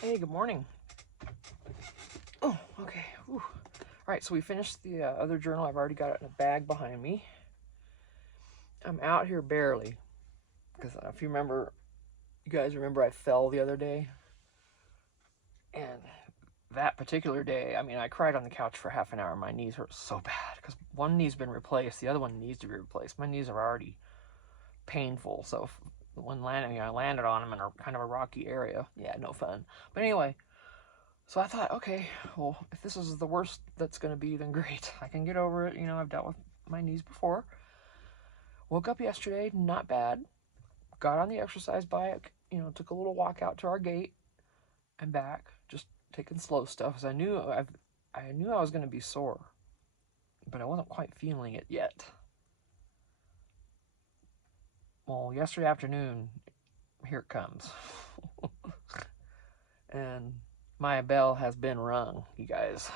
Hey, good morning. Oh, okay. Whew. All right, so we finished the other journal. I've already got it in a bag behind me. I'm out here barely because if you guys remember, I fell the other day, and that particular day, I mean, I cried on the couch for half an hour. My knees hurt so bad because one knee's been replaced, the other one needs to be replaced. My knees are already painful, so when landing, I landed on them in a kind of a rocky area. Yeah, no fun. But anyway, so I thought, okay, well, if this is the worst that's going to be, then great. I can get over it. I've dealt with my knees before. Woke up yesterday, not bad. Got on the exercise bike, took a little walk out to our gate and back, just taking slow stuff, because I knew I was going to be sore, but I wasn't quite feeling it yet. Well, yesterday afternoon, here it comes. And my bell has been rung, you guys.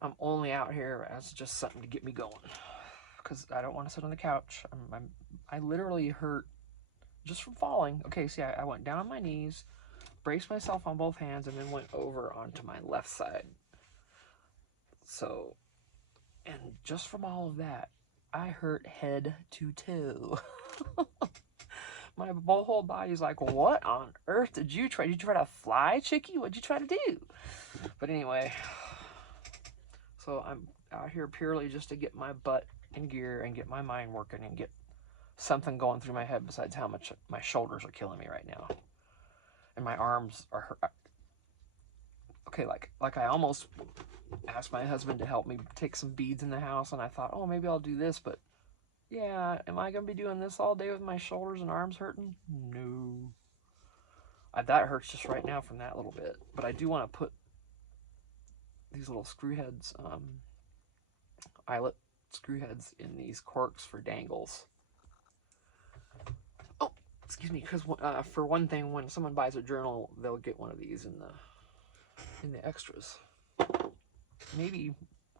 I'm only out here as just something to get me going, because I don't want to sit on the couch. I literally hurt just from falling. Okay, see, I went down on my knees, braced myself on both hands, and then went over onto my left side. So, and just from all of that, I hurt head to toe. My whole body's like, what on earth did you try? Did you try to fly, chickie? What'd you try to do? But anyway, so I'm out here purely just to get my butt in gear and get my mind working and get something going through my head besides how much my shoulders are killing me right now. And my arms are hurt. Okay, like I almost asked my husband to help me take some beads in the house, and I thought, oh, maybe I'll do this, but yeah, am I gonna be doing this all day with my shoulders and arms hurting? No. That hurts just right now from that little bit, but I do want to put these little screw heads, eyelet screw heads in these corks for dangles. Oh, excuse me, because for one thing, when someone buys a journal, they'll get one of these in the extras. Maybe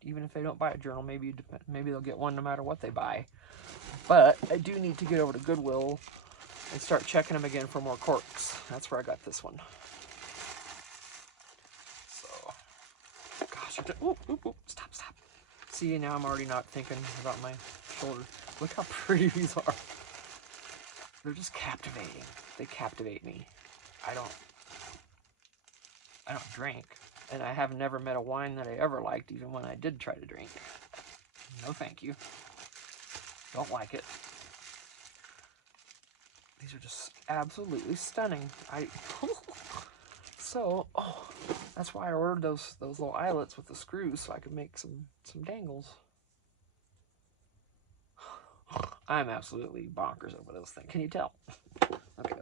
even if they don't buy a journal, maybe they'll get one no matter what they buy. But I do need to get over to Goodwill and start checking them again for more corks. That's where I got this one. So, gosh, stop. See, now I'm already not thinking about my shoulders. Look how pretty these are. They're just captivating. They captivate me. I don't drink, and I have never met a wine that I ever liked, even when I did try to drink. No, thank you. Don't like it. These are just absolutely stunning. That's why I ordered those little eyelets with the screws so I could make some dangles. I'm absolutely bonkers over those things. Can you tell? Okay.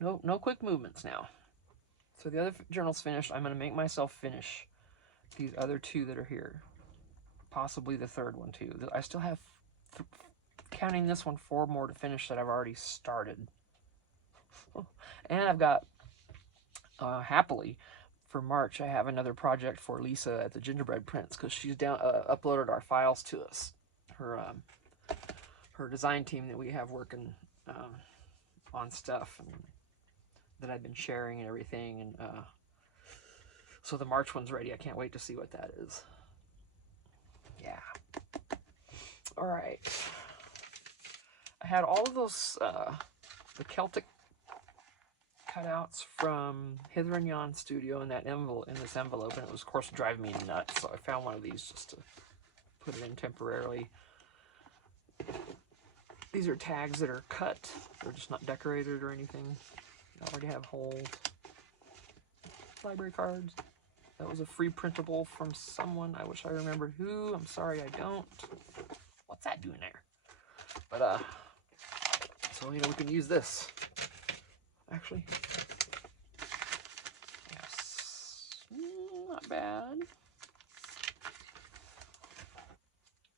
No quick movements now. So the other journal's finished. I'm going to make myself finish these other two that are here. Possibly the third one too. I still have, counting this one, 4 more to finish that I've already started. And I've got, happily, for March, I have another project for Lisa at the Gingerbread Prince, because she's uploaded our files to us. Her design team that we have working on stuff and that I've been sharing and everything, and so the March one's ready. I can't wait to see what that is. Yeah. All right. I had all of those the Celtic cutouts from Hither and Yon Studio in this envelope, and it was, of course, driving me nuts. So I found one of these just to put it in temporarily. These are tags that are cut; they're just not decorated or anything. They already have holes. Library cards. That was a free printable from someone. I wish I remembered who. I'm sorry, I don't. What's that doing there? But so we can use this. Actually, yes, not bad.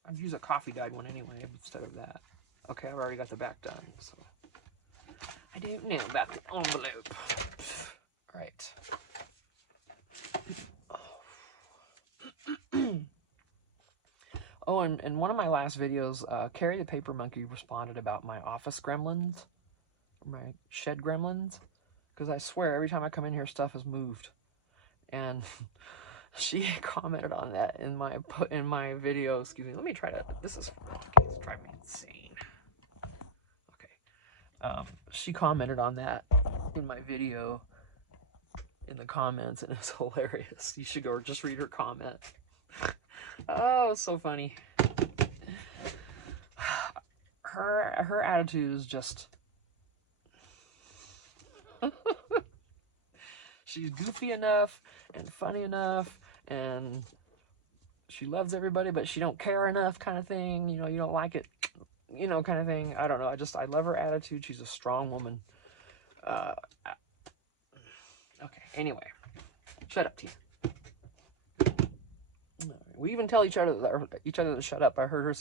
I'd use a coffee dyed one anyway instead of that. Okay, I've already got the back done, so I don't know about the envelope. All right. Oh, and in one of my last videos, Carrie the Paper Monkey responded about my office gremlins. my shed gremlins, because I swear every time I come in here, stuff has moved. And she commented on that in my video. Excuse me. Let me try to. This is okay, it's driving me insane. Okay. She commented on that in my video in the comments, and it's hilarious. You should go or just read her comment. Oh, it's so funny. Her attitude is just. She's goofy enough and funny enough, and she loves everybody, but she don't care enough, kind of thing. You know, you don't like it, you know, kind of thing. I don't know. I love her attitude. She's a strong woman. Okay. Anyway, shut up, Tina. We even tell each other to shut up. I heard her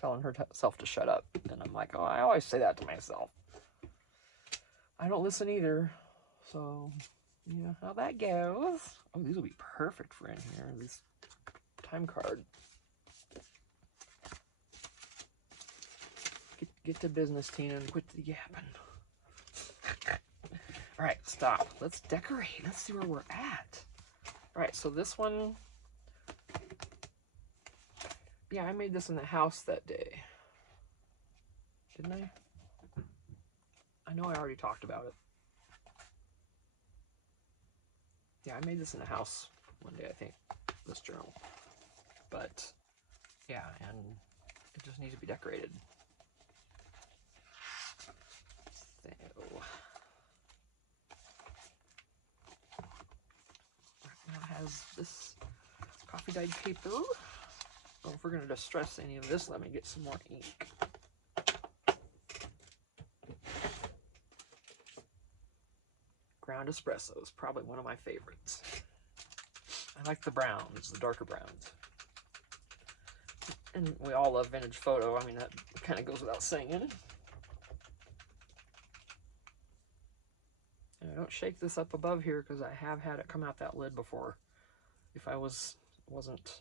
telling herself to shut up, and I'm like, oh, I always say that to myself. I don't listen either, so you know how that goes. Oh, these will be perfect for in here. This time card. Get to business, Tina, and quit the yapping. All right, stop. Let's decorate. Let's see where we're at. All right, so this one. Yeah, I made this in the house that day. Didn't I? I know I already talked about it. Yeah, I made this in the house one day, I think, this journal. But, yeah, and it just needs to be decorated. So, now it has this coffee dyed paper. Oh, if we're going to distress any of this, let me get some more ink. Ground espresso is probably one of my favorites. I like the browns, the darker browns. And we all love vintage photo. I mean, that kind of goes without saying. And I don't shake this up above here because I have had it come out that lid before. If I wasn't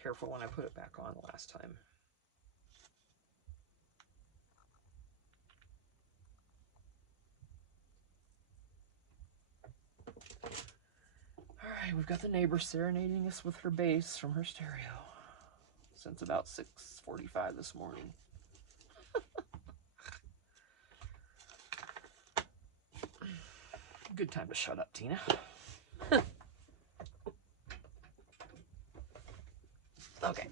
careful when I put it back on the last time. Alright, we've got the neighbor serenading us with her bass from her stereo since about 6:45 this morning. Good time to shut up, Tina. Okay,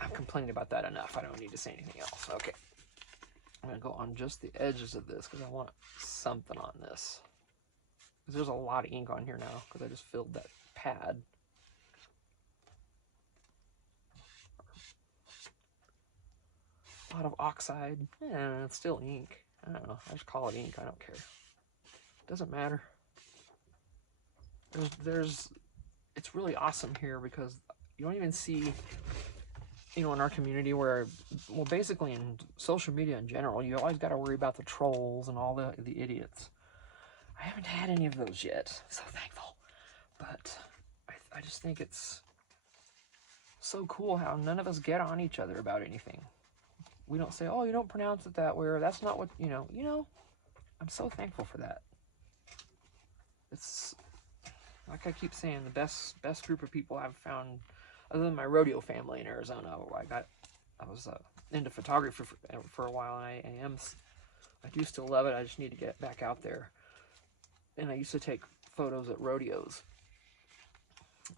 I've complained about that enough. I don't need to say anything else. Okay, I'm going to go on just the edges of this because I want something on this. Because there's a lot of ink on here now because I just filled that pad. A lot of oxide. Yeah, it's still ink. I don't know. I just call it ink. I don't care. Doesn't matter. It's really awesome here because you don't even see, you know, in our community where, well, basically in social media in general, you always got to worry about the trolls and all the idiots. I haven't had any of those yet. So thankful. But I just think it's so cool how none of us get on each other about anything. We don't say, oh, you don't pronounce it that way, or that's not what, you know, I'm so thankful for that. It's, like I keep saying, the best group of people I've found, other than my rodeo family in Arizona. I was into photography for a while, and I do still love it. I just need to get back out there. And I used to take photos at rodeos,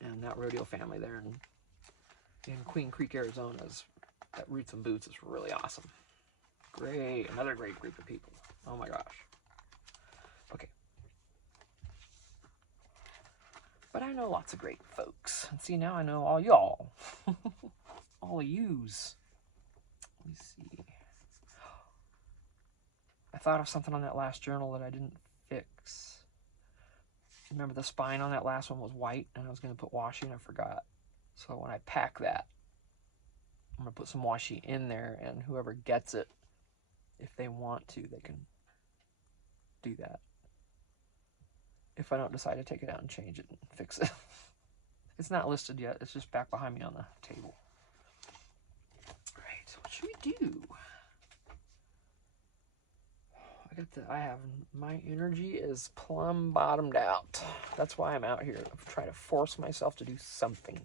and that rodeo family there in Queen Creek, Arizona, at Roots and Boots is really awesome. Great, another great group of people. Oh my gosh. Okay. But I know lots of great folks. And see, now I know all y'all. All of yous. Let me see. I thought of something on that last journal that I didn't fix. Remember the spine on that last one was white, and I was going to put washi, and I forgot. So when I pack that, I'm going to put some washi in there, and whoever gets it, if they want to, they can do that. If I don't decide to take it out and change it and fix it. It's not listed yet. It's just back behind me on the table. All right, what should we do? my energy is plumb bottomed out. That's why I'm out here. I'm trying to force myself to do something.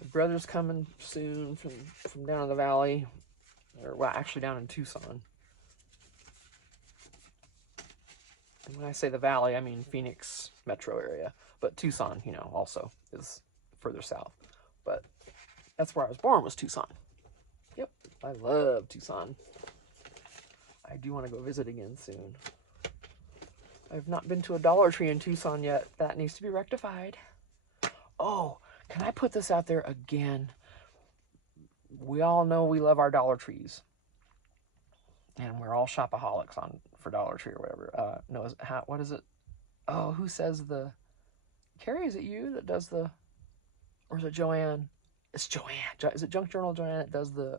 My brother's coming soon from down in the valley, or well, actually down in Tucson. And when I say the valley, I mean Phoenix metro area, but Tucson, you know, also is further south. But that's where I was born, was Tucson. Yep, I love Tucson. I do want to go visit again soon. I've not been to a Dollar Tree in Tucson yet. That needs to be rectified. Oh, can I put this out there again? We all know we love our Dollar Trees. And we're all shopaholics for Dollar Tree or whatever. No, what is it? Oh, who says the... Carrie, is it you that does the... Or is it Joanne? It's Joanne. Is it Junk Journal Joanne that does the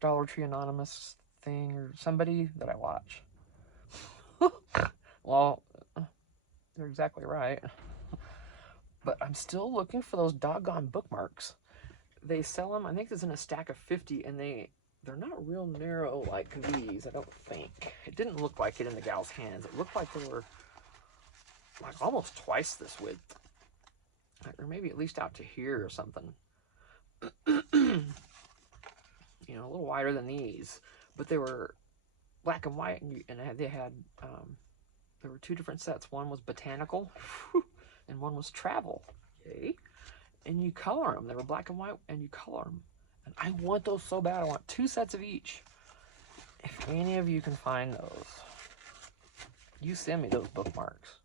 Dollar Tree Anonymous thing? Or somebody that I watch? Well, they're exactly right. But I'm still looking for those doggone bookmarks. They sell them, I think it's in a stack of 50, and they're not real narrow like these, I don't think. It didn't look like it in the gal's hands. It looked like they were like almost twice this width. Or maybe at least out to here or something. You know, a little wider than these. But they were black and white, and they had, there were two different sets. One was botanical, and one was travel. Okay. And you color them. They were black and white, and you color them. And I want those so bad. I want 2 sets of each. If any of you can find those, you send me those bookmarks.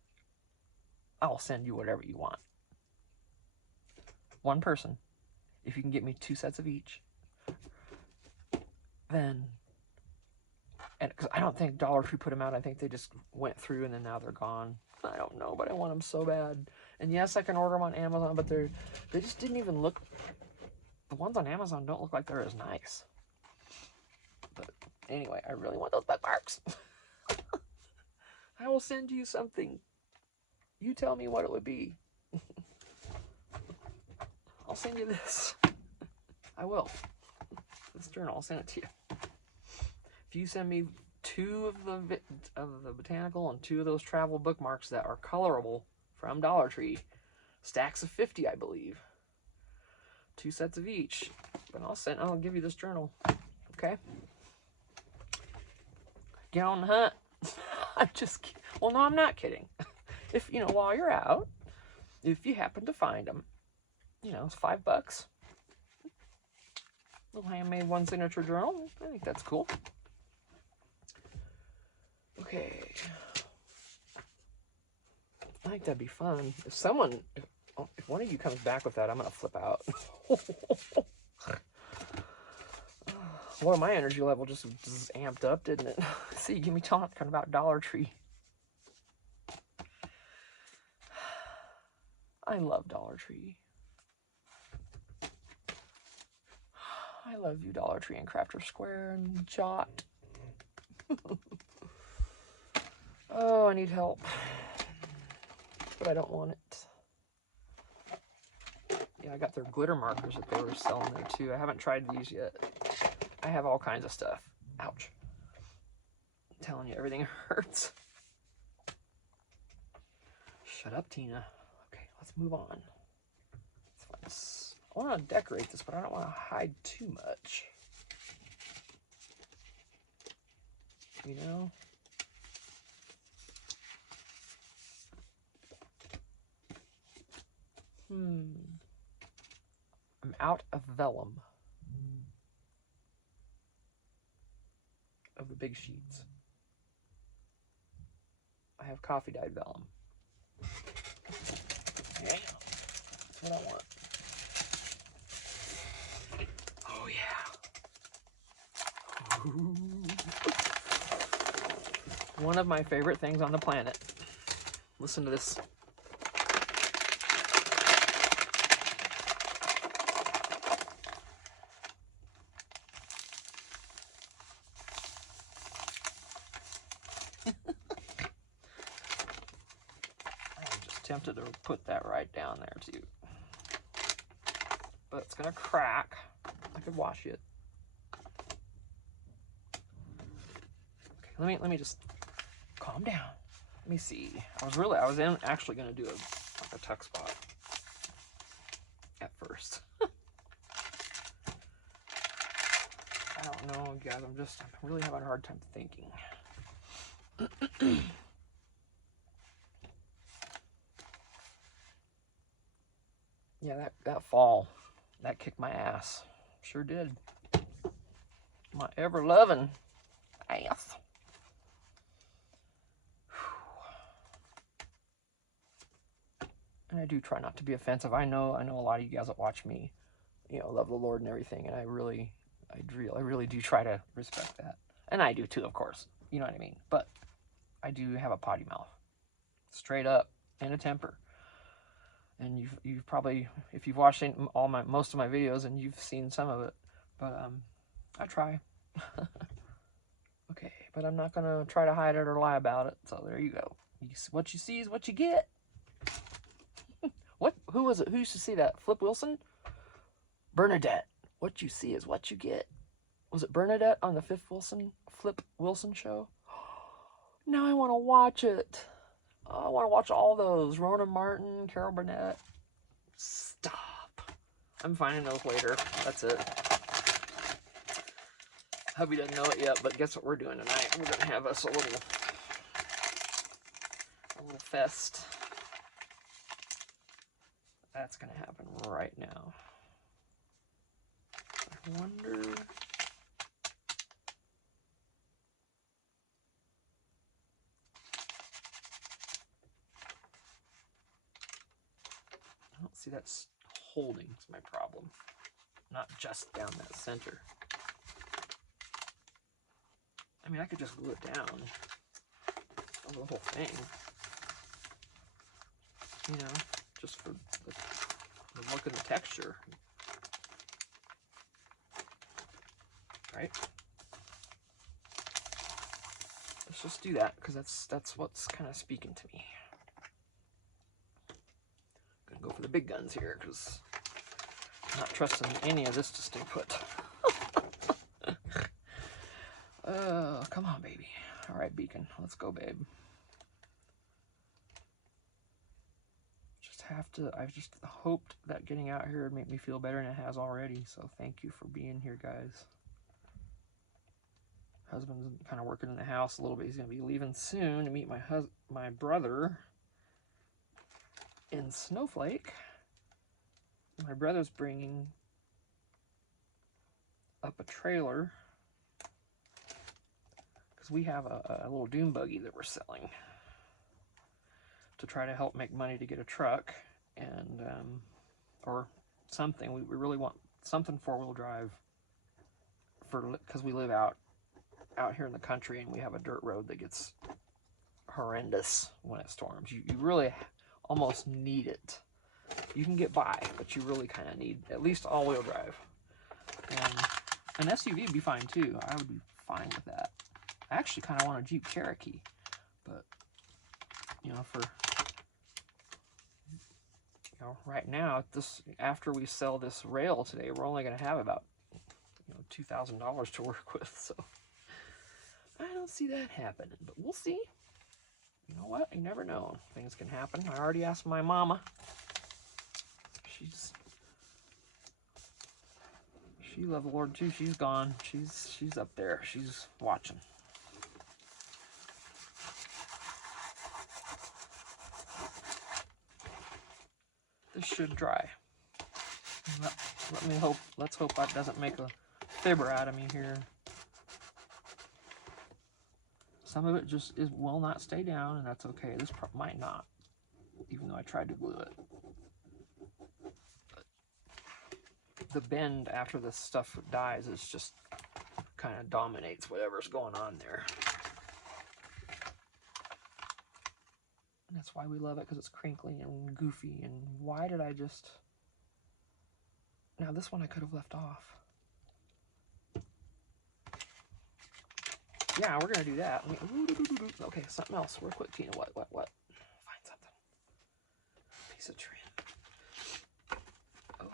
I'll send you whatever you want. One person. If you can get me 2 sets of each, then... And because I don't think Dollar Tree put them out. I think they just went through and then now they're gone. I don't know, but I want them so bad. And yes, I can order them on Amazon, but they just didn't even look... The ones on Amazon don't look like they're as nice. But anyway, I really want those bookmarks. I will send you something. You tell me what it would be. I'll send you this. I will. This journal, I'll send it to you. If you send me 2 of the botanical and 2 of those travel bookmarks that are colorable from Dollar Tree, stacks of 50, I believe. 2 sets of each. But I'll give you this journal. Okay? Get on the hunt. I'm just kidding. Well, no, I'm not kidding. If, you know, while you're out, if you happen to find them, you know, it's $5. Little handmade 1 signature journal. I think that's cool. Okay. I think that'd be fun. If one of you comes back with that, I'm gonna flip out. Well, my energy level just amped up, didn't it? See, give me talking about Dollar Tree. I love Dollar Tree. I love you, Dollar Tree and Crafter Square and Jot. Oh, I need help. But I don't want it. Yeah, I got their glitter markers that they were selling there too. I haven't tried these yet. I have all kinds of stuff. Ouch. I'm telling you, everything hurts. Shut up, Tina. Okay, let's move on. I want to decorate this, but I don't want to hide too much. You know? I'm out of vellum. Of the big sheets. I have coffee dyed vellum. Yeah, that's what I want. Oh yeah. Ooh. One of my favorite things on the planet. Listen to this. Tempted to put that right down there too, but it's gonna crack. I could wash it. Okay, Let me just calm down. Let me see. I was actually gonna do a tuck spot at first. I don't know, guys. I'm really having a hard time thinking. Yeah, that fall, that kicked my ass. Sure did. My ever-loving ass. And I do try not to be offensive. I know a lot of you guys that watch me, you know, love the Lord and everything, and I really do try to respect that. And I do too, of course. You know what I mean? But I do have a potty mouth. Straight up, and a temper. And you've probably, if you've watched most of my videos, and you've seen some of it, but I try. Okay, but I'm not gonna try to hide it or lie about it. So there you go. What you see is what you get. Who was it? Who used to see that? Flip Wilson? Bernadette. What you see is what you get. Was it Bernadette on the Flip Wilson show? Now I want to watch it. I want to watch all those. Rona Martin, Carol Burnett. Stop. I'm finding those later. That's it. Hubby doesn't know it yet, but guess what we're doing tonight? We're going to have us a little fest. That's going to happen right now. I wonder... I don't see that's holding is my problem. Not just down that center. I mean, I could just glue it down on the whole thing. You know, just for the look and the texture. Right? Let's just do that, because that's what's kind of speaking to me. Gonna go for the big guns here, because I'm not trusting any of this to stay put. Come on, baby. All right, Beacon. Let's go, babe. I've just hoped that getting out here would make me feel better, and it has already. So thank you for being here, guys. Husband's kind of working in the house a little bit. He's going to be leaving soon to meet my brother in Snowflake. My brother's bringing up a trailer because we have a little dune buggy that we're selling to try to help make money to get a truck and or something. We really want something four-wheel drive because we live out here in the country, and we have a dirt road that gets horrendous when it storms. You really almost need it. You can get by, but you really kind of need at least all-wheel drive. And an SUV would be fine too. I would be fine with that. I actually kind of want a Jeep Cherokee, but you know, right now, after we sell this rail today, we're only going to have about $2,000 to work with. So I don't see that happening, but we'll see. You know what? You never know. Things can happen. I already asked my mama. She loved the Lord too. She's gone. She's up there. She's watching. This should dry. Let's hope that doesn't make a fibber out of me here. Some of it just will not stay down, and that's okay. This might not, even though I tried to glue it. But the bend after this stuff dies is just kind of dominates whatever's going on there. And that's why we love it, because it's crinkly and goofy. And why did I just... Now this one I could have left off. Yeah, we're gonna do that. Okay, something else. Real quick, Tina. What? Find something. Piece of trim. Oh.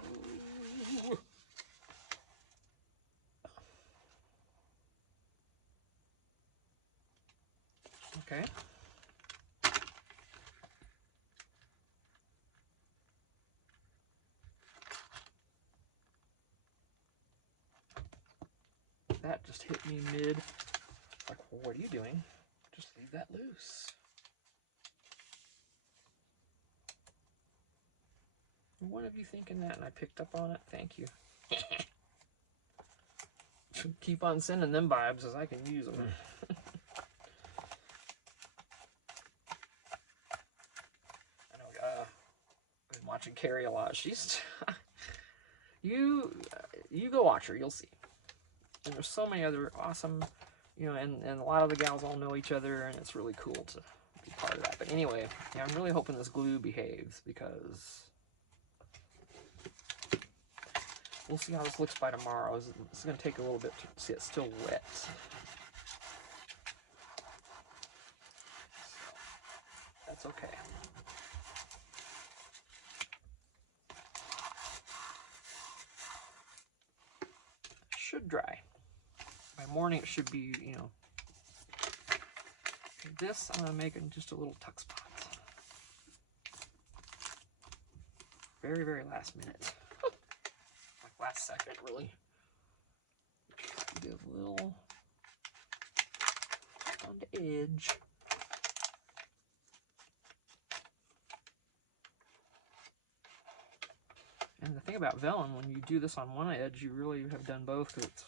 Okay. That just hit me mid. Like, well, what are you doing? Just leave that loose. One of you thinking that, and I picked up on it. Thank you. Keep on sending them vibes as I can use them. I know. I've been watching Carrie a lot. She's you go watch her. You'll see. And there's so many other awesome, you know, and a lot of the gals all know each other, and it's really cool to be part of that. But anyway, yeah, I'm really hoping this glue behaves, because we'll see how this looks by tomorrow. This is going to take a little bit to see it's still wet. So, that's okay. Should dry. By morning it should be, you know. Okay, this I'm going to make in just a little tuck spot. Very, very last minute. Like last second, really. Give a little on the edge. And the thing about vellum, when you do this on one edge, you really have done both, because it's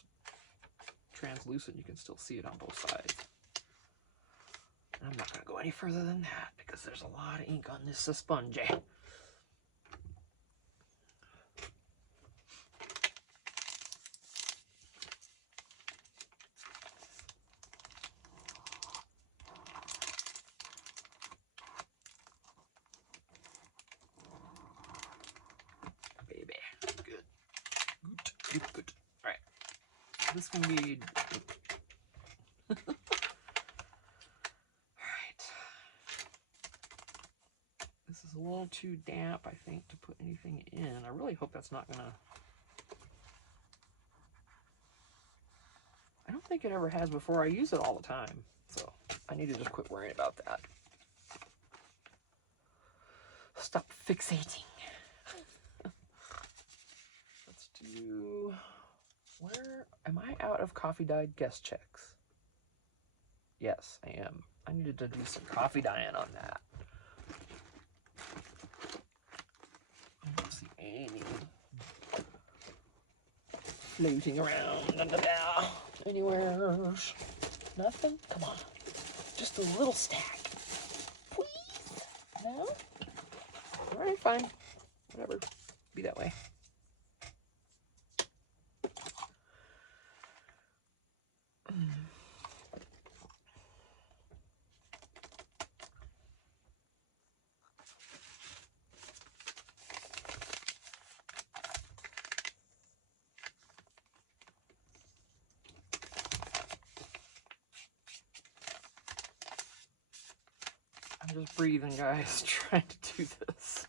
translucent. You can still see it on both sides. And I'm not going to go any further than that, because there's a lot of ink on this sponge. Baby. Good. Good, good, good. All right. This can be... All right. This is a little too damp, I think, to put anything in. I really hope that's not going to... I don't think it ever has before. I use it all the time, so I need to just quit worrying about that. Stop fixating. Let's do... Where... Am I out of coffee dyed guest checks? Yes, I am. I needed to do some coffee dyeing on that. I don't see any floating around under there anywhere. Nothing? Come on. Just a little stack. Please? No? Alright, fine. Whatever. Be that way. I'm just breathing, guys, trying to do this.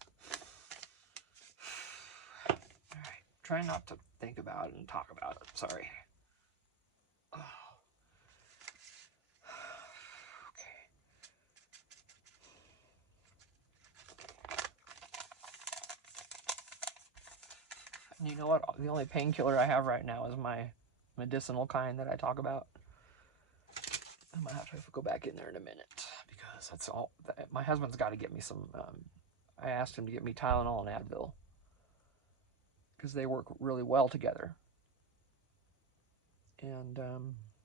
Alright, try not to think about it and talk about it. Sorry. Oh. Okay. And you know what? The only painkiller I have right now is my medicinal kind that I talk about. I might have to go back in there in a minute, because that's all. My husband's got to get me some. I asked him to get me Tylenol and Advil, because they work really well together. And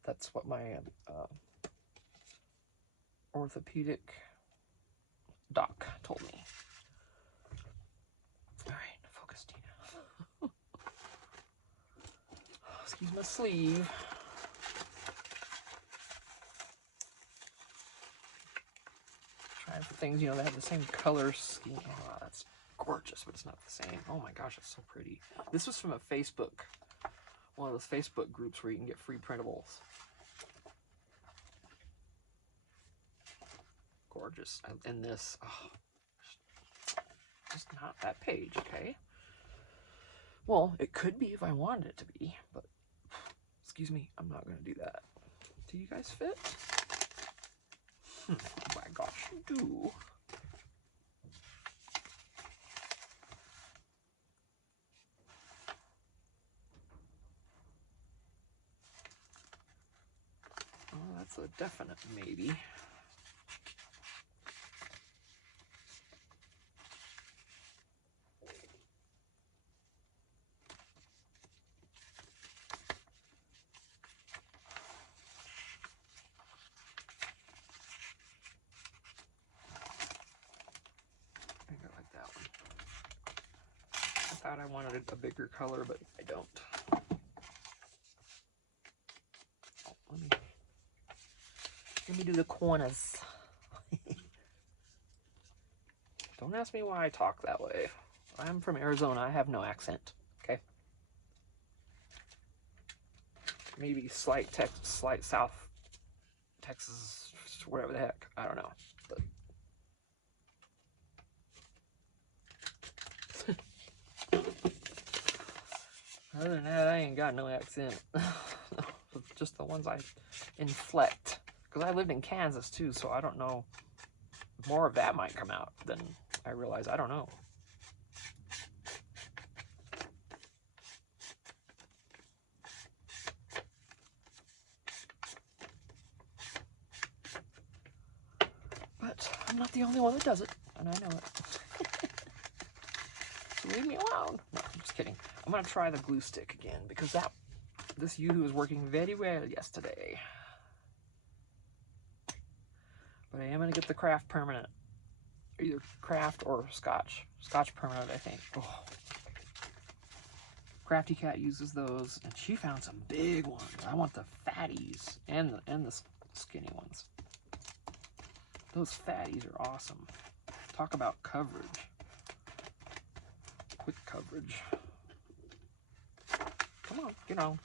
that's what my orthopedic doc told me. All right, focus, Tina. Excuse my sleeve. Trying for things, you know, that have the same color scheme. Oh, that's gorgeous, but it's not the same. Oh my gosh, it's so pretty. This was from a Facebook, one of those Facebook groups where you can get free printables. Gorgeous. And this, oh, just not that page, okay? Well, it could be if I wanted it to be, but excuse me, I'm not going to do that. Do you guys fit? Oh my gosh, you do. Well, that's a definite maybe. I thought I wanted a bigger color, but I don't. Oh, let me do the corners. Don't ask me why I talk that way. I'm from Arizona. I have no accent. Okay. Maybe slight South Texas, whatever the heck. I don't know. But other than that, I ain't got no accent. Just the ones I inflect. Because I lived in Kansas too, so I don't know. More of that might come out than I realize. I don't know. But I'm not the only one that does it, and I know it. So leave me alone. No, I'm just kidding. I'm going to try the glue stick again, because this Yoo-hoo was working very well yesterday. But I am going to get the craft permanent. Either craft or Scotch. Scotch permanent, I think. Oh. Crafty Cat uses those, and she found some big ones. I want the fatties and the skinny ones. Those fatties are awesome. Talk about coverage. Quick coverage. Come on, get on.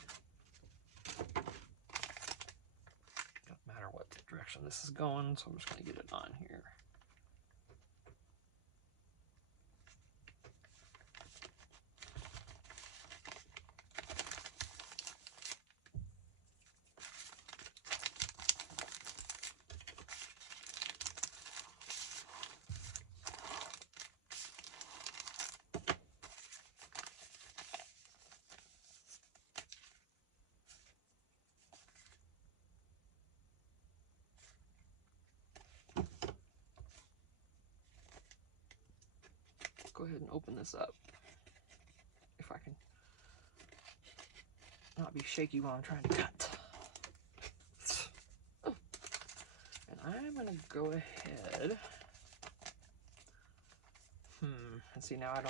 Doesn't matter what direction this is going, so I'm just going to get it on here. Go ahead and open this up. If I can not be shaky while I'm trying to cut. And I'm going to go ahead. And see, now I'm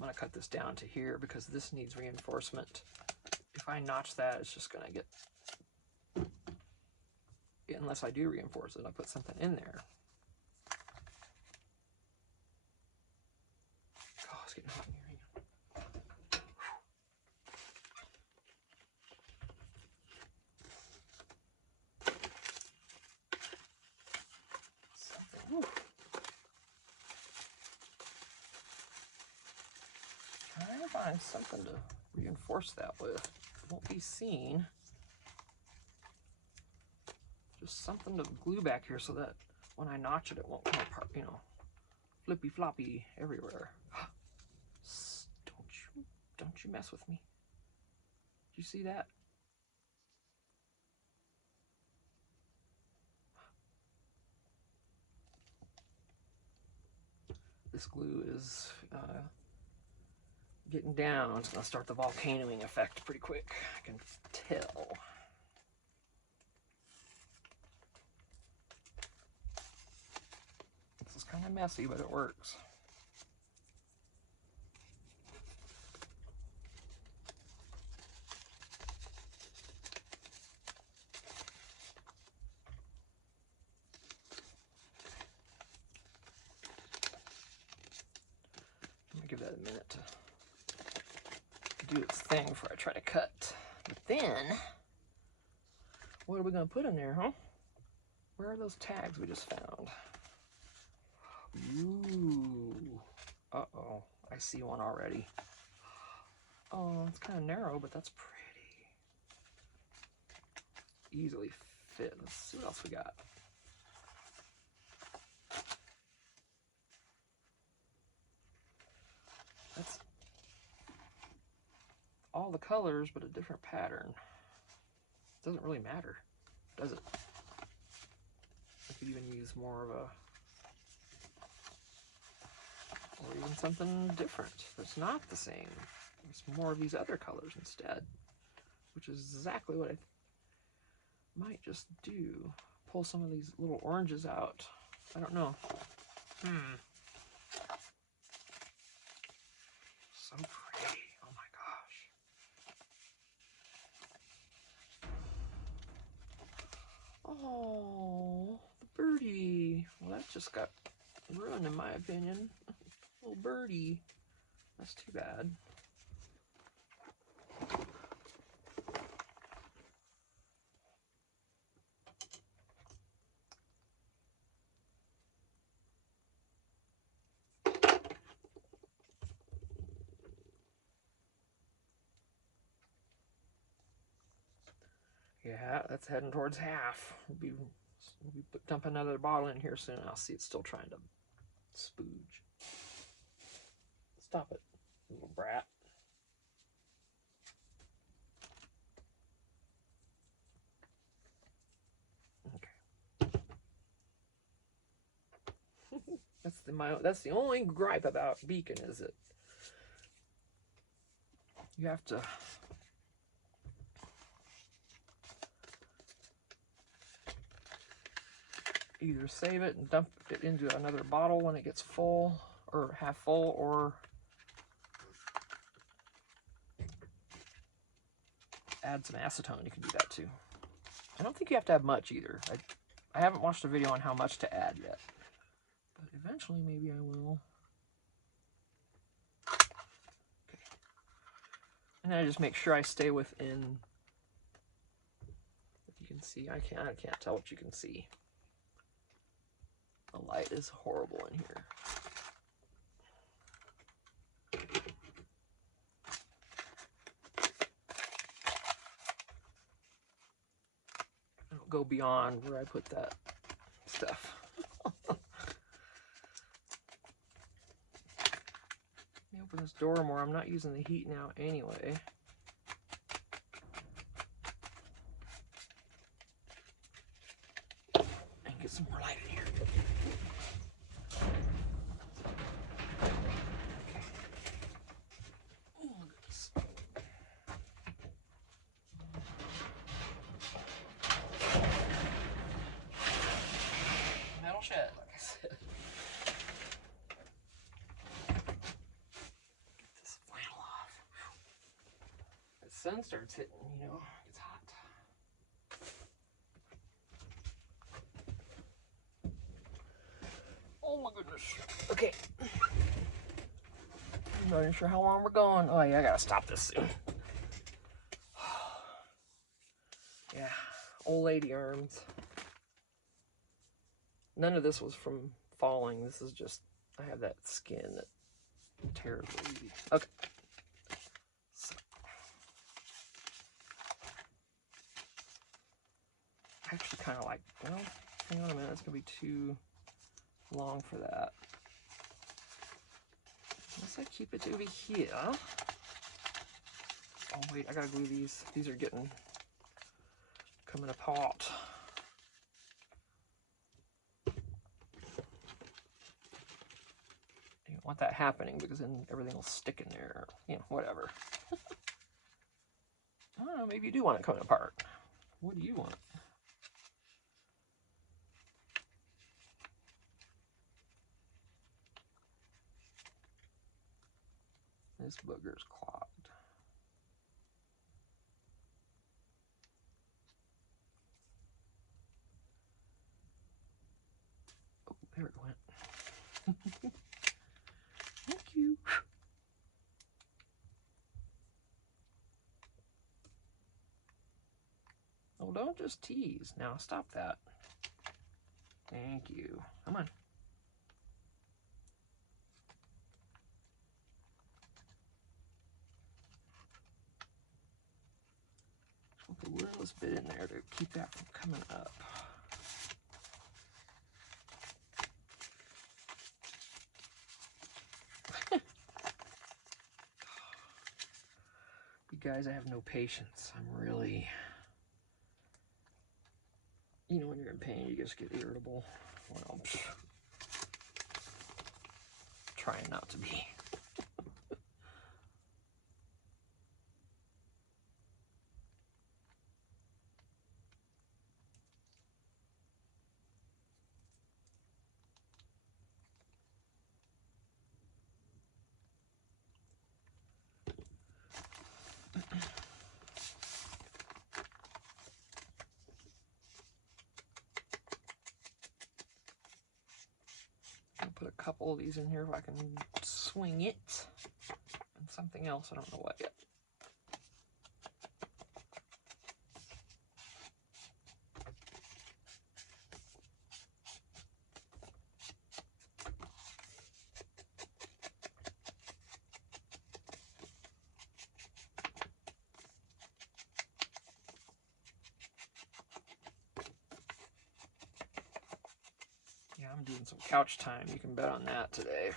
going to cut this down to here because this needs reinforcement. If I notch that, it's just going to get, unless I do reinforce it, I'll put something in there. Oh, it's getting hot in here. Trying to find something to reinforce that with. It won't be seen. Just something to glue back here so that when I notch it, it won't come apart, you know, flippy floppy everywhere. Don't you mess with me. Did you see that? This glue is getting down. It's going to start the volcanoing effect pretty quick. I can tell. This is kind of messy, but it works. Let me give that a minute to do its thing before I try to cut. But then, what are we going to put in there, huh? Where are those tags we just found? Ooh. Uh-oh. I see one already. Oh, it's kind of narrow, but that's pretty. Easily fit. Let's see what else we got. all the colors, but a different pattern. Doesn't really matter, does it? I could even use more of a, or even something different that's not the same. There's more of these other colors instead, which is exactly what I might just do. Pull some of these little oranges out. I don't know. So pretty. Oh my gosh. Oh, the birdie. Well, that just got ruined in my opinion. Little birdie. That's too bad. Yeah, that's heading towards half. We'll be dump another bottle in here soon. I'll see it's still trying to spooge. Stop it, little brat. Okay. That's the only gripe about Beacon, is that you have to either save it and dump it into another bottle when it gets full, or half full, or add some acetone. You can do that too. I don't think you have to have much either. I haven't watched a video on how much to add yet, but eventually maybe I will. Okay. And then I just make sure I stay within, if you can see, I can't tell what you can see. The light is horrible in here. I don't go beyond where I put that stuff. Let me open this door more. I'm not using the heat now anyway. And get some more light in here. Metal shed, like I said. Get this flannel off. The sun starts hitting, you know, it's hot. Oh my goodness. Okay. I'm not even sure how long we're going. Oh yeah, I gotta stop this soon. Yeah, old lady arms. None of this was from falling. This is just, I have that skin that tears really easy. Okay. So, I actually kind of like, well, hang on a minute, it's gonna be too long for that. Unless I keep it over here. Oh wait, I gotta glue these. These are coming apart. You don't want that happening because then everything will stick in there. You know, whatever. I don't know, maybe you do want it coming apart. What do you want? This booger's clogged. Oh, there it went. Thank you. Oh, don't just tease. Now stop that. Thank you. Come on. Put the littlest bit in there to keep that from coming up. Be guys, I have no patience. I'm really, you know, when you're in pain, you just get irritable. Well, trying not to be. I'll put a couple of these in here if I can swing it. And something else, I don't know what yet. Yeah, I'm doing some couch time. You can bet on that today.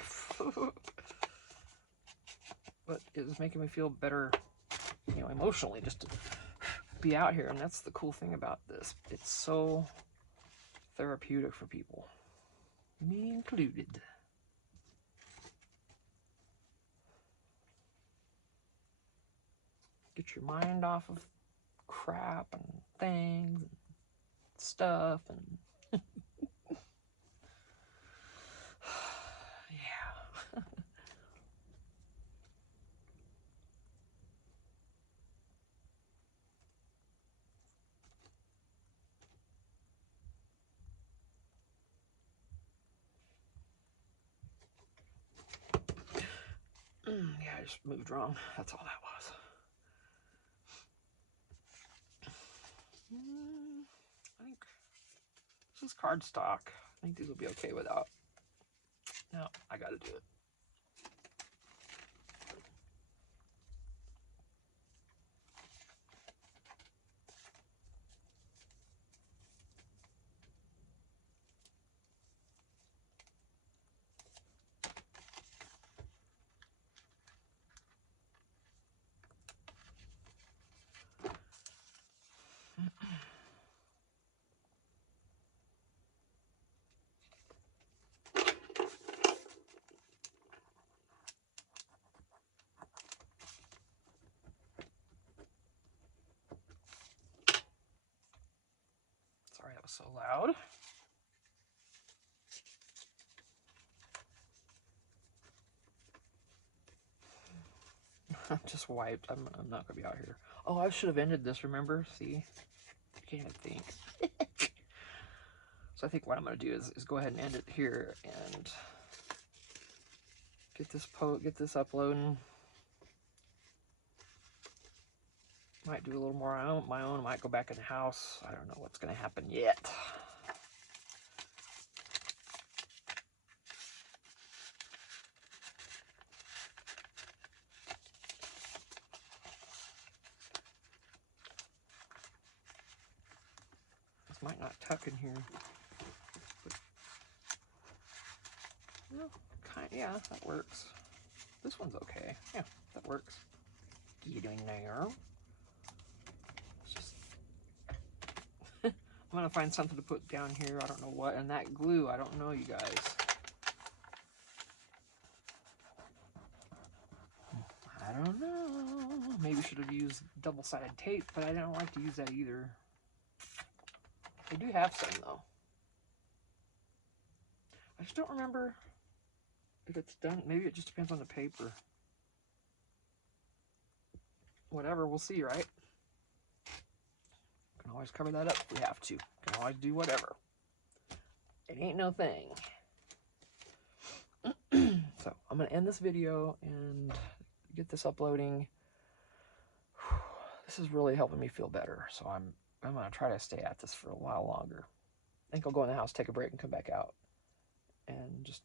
But it's making me feel better, you know, emotionally, just to be out here. And that's the cool thing about this. It's so therapeutic for people, me included. Get your mind off of crap and things and stuff and yeah. Yeah, I just moved wrong. That's all that was. I think this is cardstock. I think these will be okay without. No, I gotta do it. Sorry that was so loud. I'm just wiped. I'm not gonna be out here. Oh, I should have ended this, remember? See? I can't even think. So I think what I'm gonna do is go ahead and end it here and get this uploading. Might do a little more on my own. Might go back in the house. I don't know what's gonna happen yet. This might not tuck in here. But, no, yeah, that works. This one's okay. Yeah, that works. Get in there. Just I'm gonna find something to put down here. I don't know what. And that glue, I don't know, you guys. I don't know. Maybe should have used double-sided tape, but I don't like to use that either. I do have some though. I just don't remember if it's done. Maybe it just depends on the paper. Whatever, we'll see, right? Can always cover that up if we have to. Can always do whatever. It ain't no thing. So I'm gonna end this video and get this uploading. This is really helping me feel better. So I'm gonna try to stay at this for a while longer. I think I'll go in the house, take a break, and come back out, and just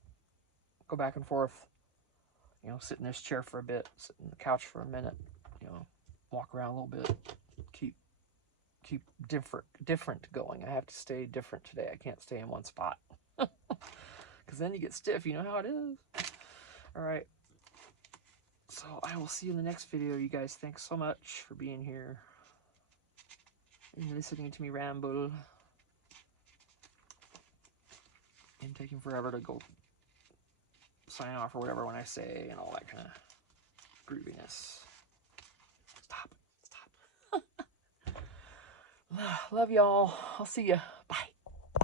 go back and forth. You know, sit in this chair for a bit, sit in the couch for a minute. You know, walk around a little bit, keep different going. I have to stay different today. I can't stay in one spot because then you get stiff. You know how it is. All right. So I will see you in the next video, you guys. Thanks so much for being here and listening to me ramble and taking forever to go sign off or whatever when I say and all that kind of grooviness. Stop. Love y'all. I'll see ya.